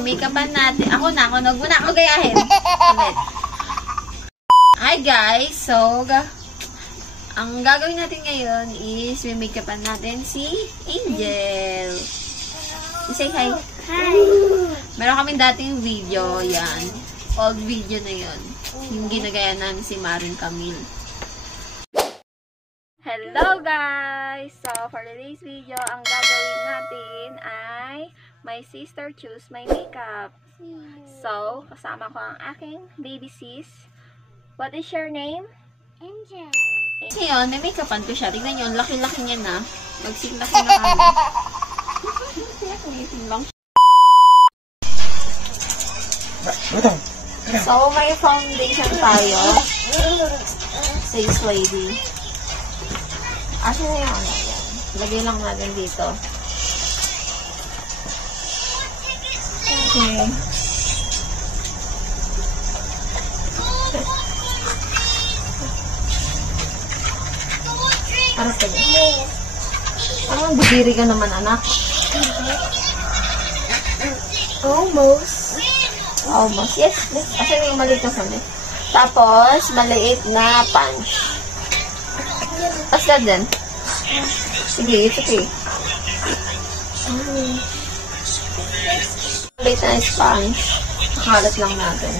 Make-upan natin. Ako na ako gayahin. Ulit. Hi guys! So, ang gagawin natin ngayon is make-upan natin si Angel. Say hi. Hi! Meron kaming dating video, yan. Old video na yun. Yung ginagaya namin si Marin Camille. Hello guys! So, for today's video, ang gagawin natin ay my sister choose my makeup. So, kasama ko ang aking baby sis. What is your name? Angel. Ngayon, may make-upan ko siya. Tingnan nyo, laki-laki niya na. Magsing-laki na kami. Lang. So, may foundation tayo. Says lady. Asa na yung ano yan? Lagay lang natin dito. Okay. Para sa iyo. Parang bibiri ka naman, anak. Almost. Almost. Yes. Kasi may maliit na sami. Tapos, maliit na punch. What's that then? Sige, it's okay. Maliit na sponge. Nakalat lang natin.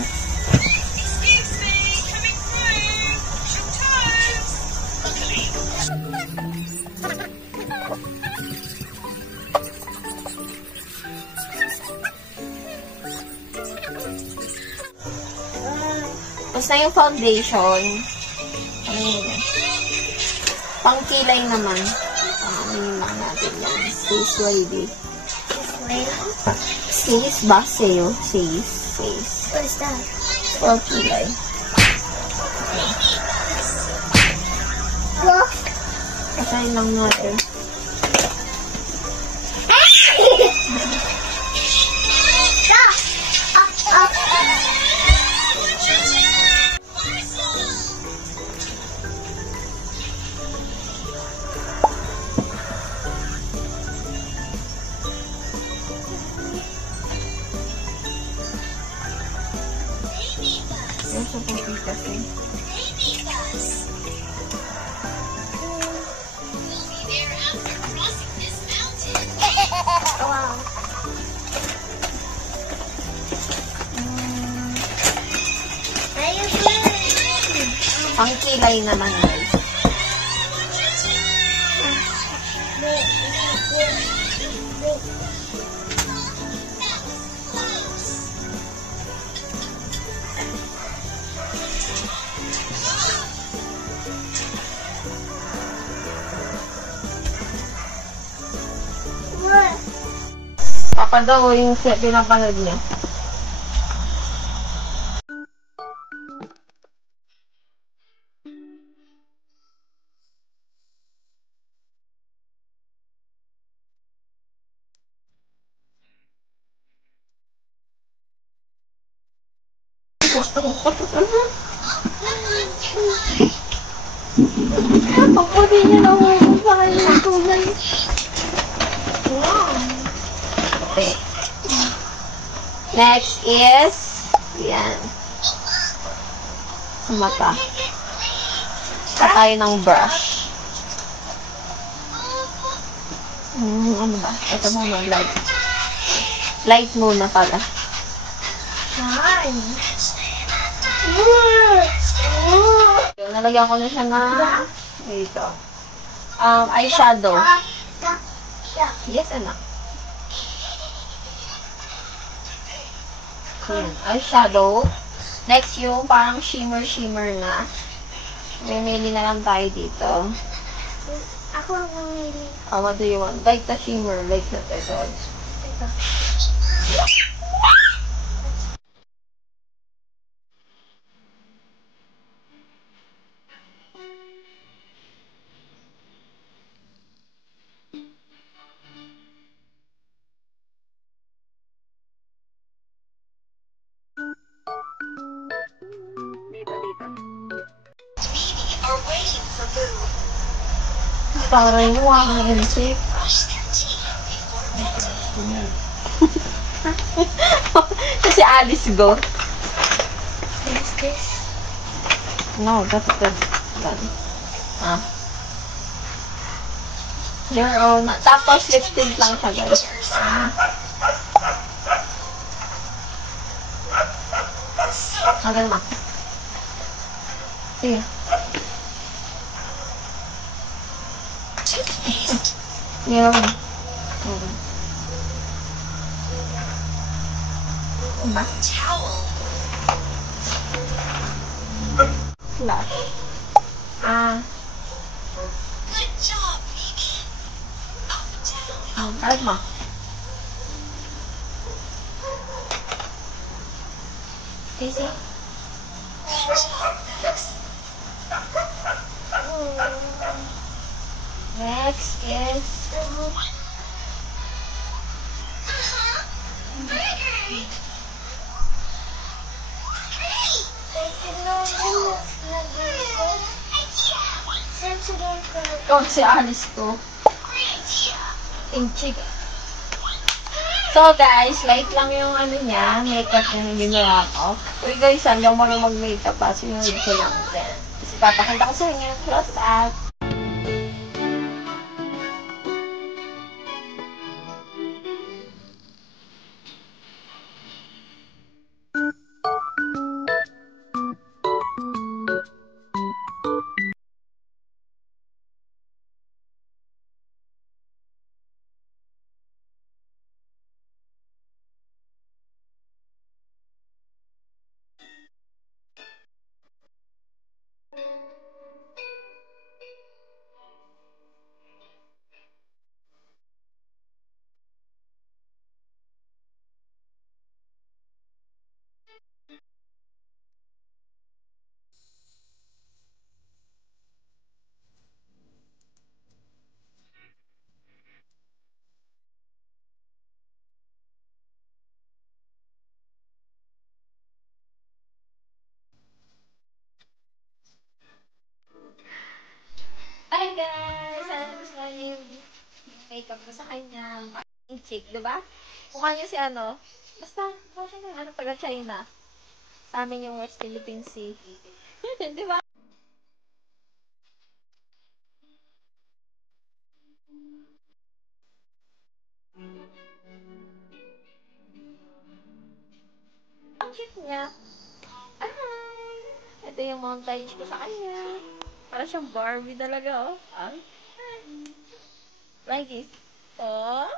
Tapos na yung foundation. Pangkilay naman. Ano lang natin yan. Face lady. Face ba? Sayo. Face. What is that? Pangkilay. Look. Kasayin lang natin. Sa puti kasi. Wow. Pangkilay naman guys. Papa daw yung pinapanood niya. Pagputi niya na ako sa kanya kulay. Wow. Okay. Next is yan. Sa mata. Sa tayo ng brush. Ano ba? Ito muna, light. Light muna pala. Nalagyan ko na siya na dito. Eyeshadow. Yes, anak. Eyeshadow. Next yung parang shimmer na. Mamili na lang tayo dito. Ako ang mamili. What do you want? Like the shimmer. Like the ito. Parang yung mga insect. Si Alice go. What is this? No, that's the done. Ah. Your own. Tapos lip tint lang siya, guys. Agad mo. Sige. Meron mo. Flash. Ah. Agad mo. Easy. Next is... Oh, si Alice to. Inchik. So guys, light lang yung ano niya, makeup niya na ginawa ko. Uy guys, hanggang mo na mag-makeup pa, sinunod ko lang din. Kasi papakita ko sa inyo, close up. Hi guys! Sana gusto niyo yung makeup ko sa kanya. Chick, diba? Mukha niya si ano. Basta, mukha siya ng ano, taga China. Sa amin yung West Philippine Sea. Diba? Ang cute niya. Ay! Ito yung montage ko sa kanya. Para siyang Barbie talaga, oh. Ay. Like it. Oh.